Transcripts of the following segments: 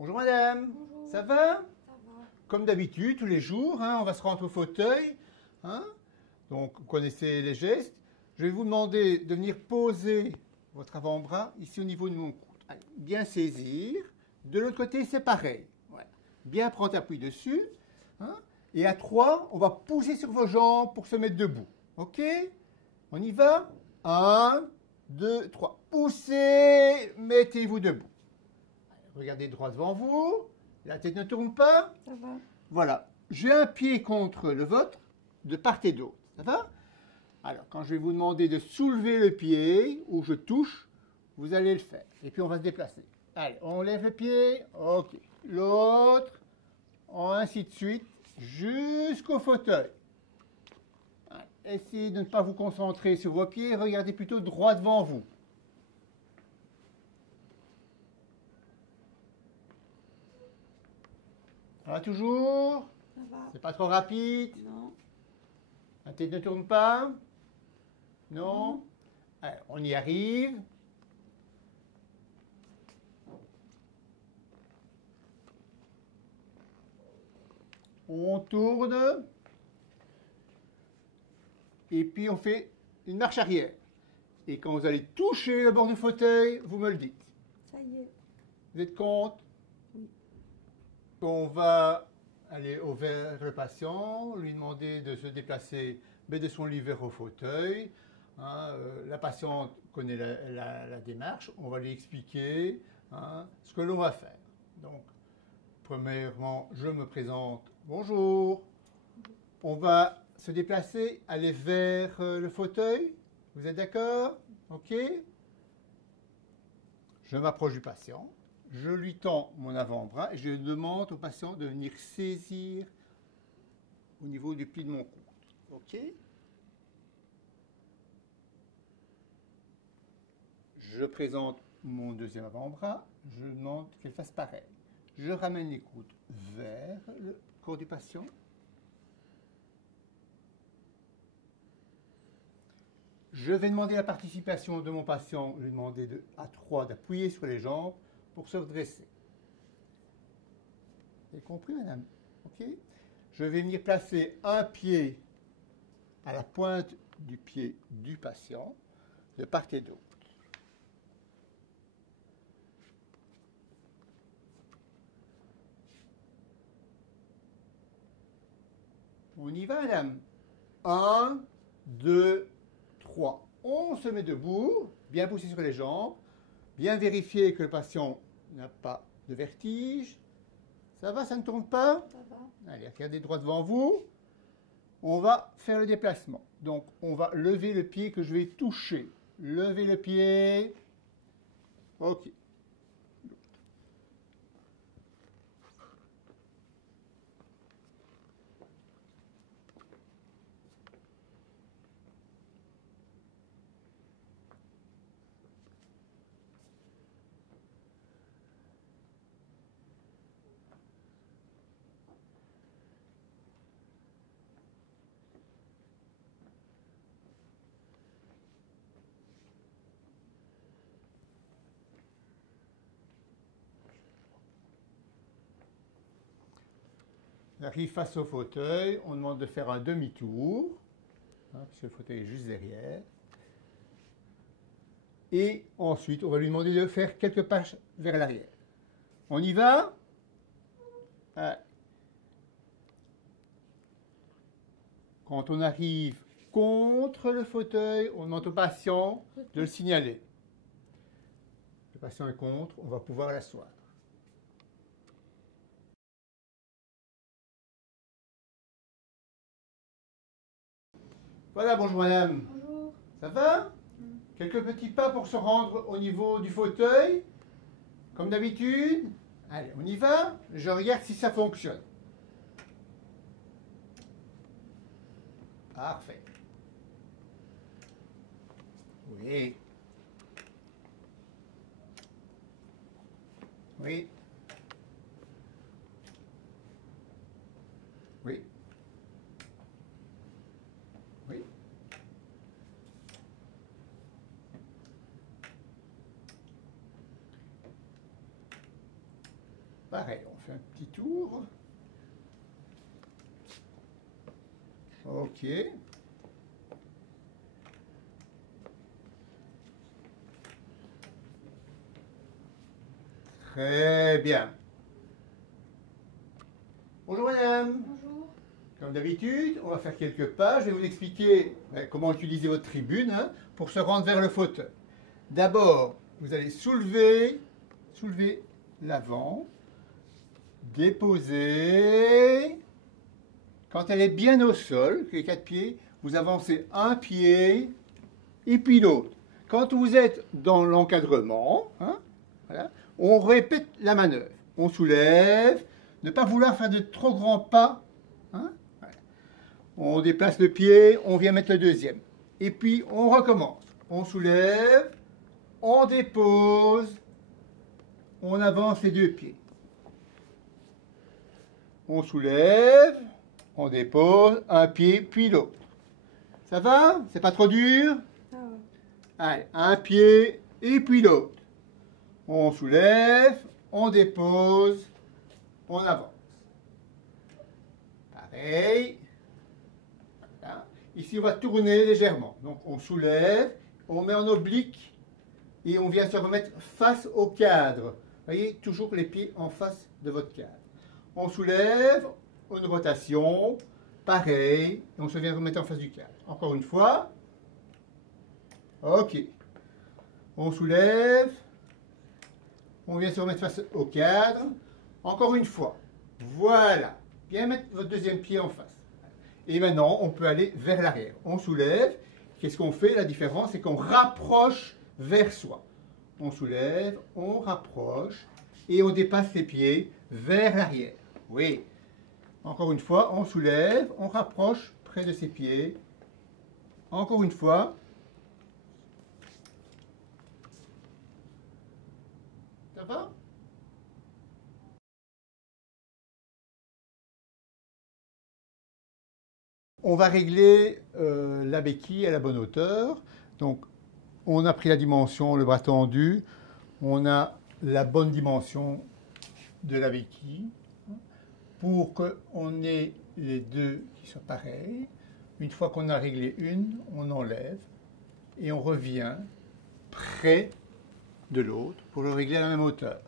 Bonjour madame, Bonjour. ça va? Ça va. Comme d'habitude, tous les jours, on va se rendre au fauteuil. hein. Donc, vous connaissez les gestes. Je vais vous demander de venir poser votre avant-bras ici au niveau de mon coude. Allez, bien saisir. De l'autre côté, c'est pareil. Voilà. Bien prendre appui dessus. Et à 3, on va pousser sur vos jambes pour se mettre debout. OK? On y va? 1, 2, 3. Poussez, mettez-vous debout. Regardez droit devant vous. La tête ne tourne pas. Ça va. Voilà. J'ai un pied contre le vôtre, de part et d'autre. Ça va? Alors, quand je vais vous demander de soulever le pied, où je touche, vous allez le faire. Et puis, on va se déplacer. Allez, on lève le pied. OK. L'autre. Ainsi de suite, jusqu'au fauteuil. Allez, essayez de ne pas vous concentrer sur vos pieds. Regardez plutôt droit devant vous. Ça va toujours? Ça va. C'est pas trop rapide? Non. La tête ne tourne pas? Non? Non. Allez, on y arrive. On tourne. Et puis on fait une marche arrière. Et quand vous allez toucher le bord du fauteuil, vous me le dites. Ça y est. Vous êtes compte? Oui. On va aller vers le patient, lui demander de se déplacer de son lit vers au fauteuil. La patiente connaît la démarche. On va lui expliquer ce que l'on va faire. Donc, premièrement, je me présente. Bonjour. On va se déplacer, aller vers le fauteuil. Vous êtes d'accord? OK. Je m'approche du patient. Je lui tends mon avant-bras et je demande au patient de venir saisir au niveau du pli de mon coude. OK? Je présente mon deuxième avant-bras. Je demande qu'elle fasse pareil. Je ramène les coudes vers le corps du patient. Je vais demander la participation de mon patient. Je vais demander à 3 d'appuyer sur les jambes pour se redresser. Vous avez compris, madame? OK? Je vais venir placer un pied à la pointe du pied du patient, de part et d'autre. On y va, madame? 1, 2, 3. On se met debout, bien poussé sur les jambes, bien vérifier que le patient n'a pas de vertige. Ça va, ça ne tourne pas? Ça va. Allez, regardez droit devant vous. On va faire le déplacement. Donc, on va lever le pied que je vais toucher. Lever le pied. OK. On arrive face au fauteuil. On demande de faire un demi-tour. Puisque le fauteuil est juste derrière. Et ensuite, on va lui demander de faire quelques pas vers l'arrière. On y va? Quand on arrive contre le fauteuil, on demande au patient de le signaler. Le patient est contre, on va pouvoir l'asseoir. Voilà, bonjour madame. Bonjour. Ça va? Quelques petits pas pour se rendre au niveau du fauteuil. Comme d'habitude. Allez, on y va. Je regarde si ça fonctionne. Parfait. Oui. Oui. Oui. Oui. Pareil, on fait un petit tour. Ok. Très bien. Bonjour madame. Bonjour. Comme d'habitude, on va faire quelques pas. Je vais vous expliquer comment utiliser votre tribune pour se rendre vers le fauteuil. D'abord, vous allez soulever l'avant, déposer. Quand elle est bien au sol, les 4 pieds, vous avancez un pied et puis l'autre. Quand vous êtes dans l'encadrement, voilà, on répète la manœuvre. On soulève, ne pas vouloir faire de trop grands pas. Voilà. On déplace le pied, on vient mettre le deuxième. Et puis on recommence. On soulève, on dépose, on avance les 2 pieds. On soulève, on dépose un pied puis l'autre. Ça va? C'est pas trop dur? Allez, un pied et puis l'autre. On soulève, on dépose, on avance. Pareil. Voilà. Ici, on va tourner légèrement. Donc, on soulève, on met en oblique et on vient se remettre face au cadre. Vous voyez, toujours les pieds en face de votre cadre. On soulève, une rotation, pareil, et on se vient remettre en face du cadre. Encore une fois. Ok. On soulève, on vient se remettre face au cadre. Encore une fois. Voilà. Bien mettre votre deuxième pied en face. Et maintenant, on peut aller vers l'arrière. On soulève. Qu'est-ce qu'on fait? La différence, c'est qu'on rapproche vers soi. On soulève, on rapproche et on dépasse les pieds vers l'arrière. Oui. Encore une fois, on soulève, on rapproche près de ses pieds. Encore une fois. Ça va? On va régler la béquille à la bonne hauteur. Donc, on a pris la dimension, le bras tendu. On a la bonne dimension de la béquille. Pour qu'on ait les deux qui soient pareils, une fois qu'on a réglé une, on enlève et on revient près de l'autre pour le régler à la même hauteur.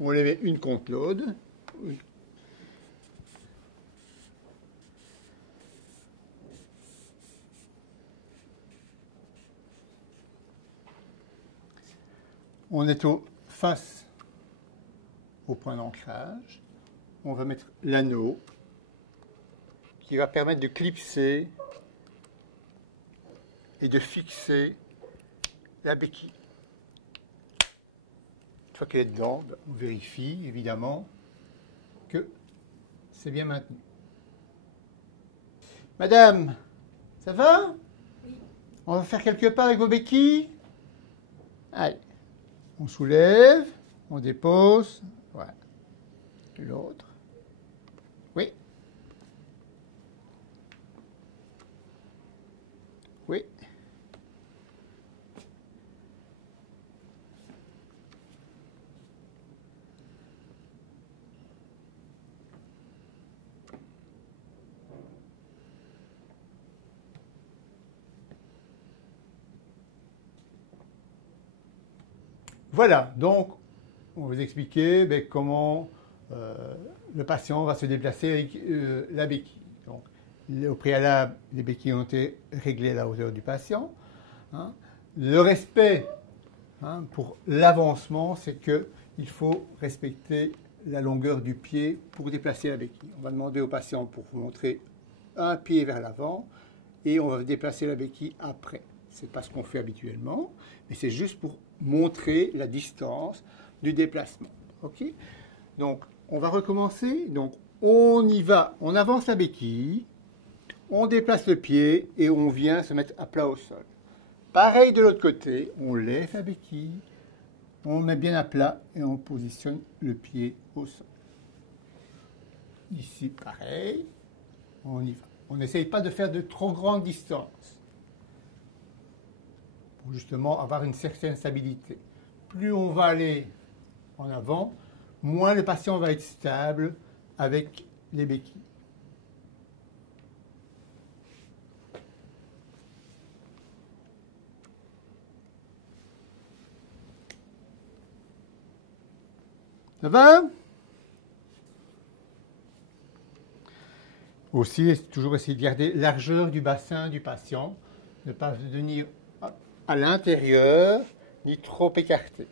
On les met une contre l'autre. On est face au point d'ancrage. On va mettre l'anneau qui va permettre de clipser et de fixer la béquille. Une fois qu'elle est dedans, on vérifie évidemment que c'est bien maintenu. Madame, ça va? Oui. On va faire quelques pas avec vos béquilles. Allez, on soulève, on dépose, voilà. L'autre. Oui. Oui. Voilà, donc on va vous expliquer comment le patient va se déplacer avec la béquille. Donc, au préalable, les béquilles ont été réglées à la hauteur du patient. Le respect pour l'avancement, c'est qu'il faut respecter la longueur du pied pour déplacer la béquille. On va demander au patient pour vous montrer un pied vers l'avant et on va déplacer la béquille après. Ce n'est pas ce qu'on fait habituellement, mais c'est juste pour montrer la distance du déplacement. Ok? Donc, on va recommencer. Donc, on y va. On avance la béquille, on déplace le pied et on vient se mettre à plat au sol. Pareil de l'autre côté, on lève la béquille, on met bien à plat et on positionne le pied au sol. Ici, pareil, on y va. On n'essaye pas de faire de trop grandes distances pour justement avoir une certaine stabilité. plus on va aller en avant, moins le patient va être stable avec les béquilles. Ça va? Aussi, toujours essayer de garder la largeur du bassin du patient, ne pas venir à l'intérieur ni trop écarté.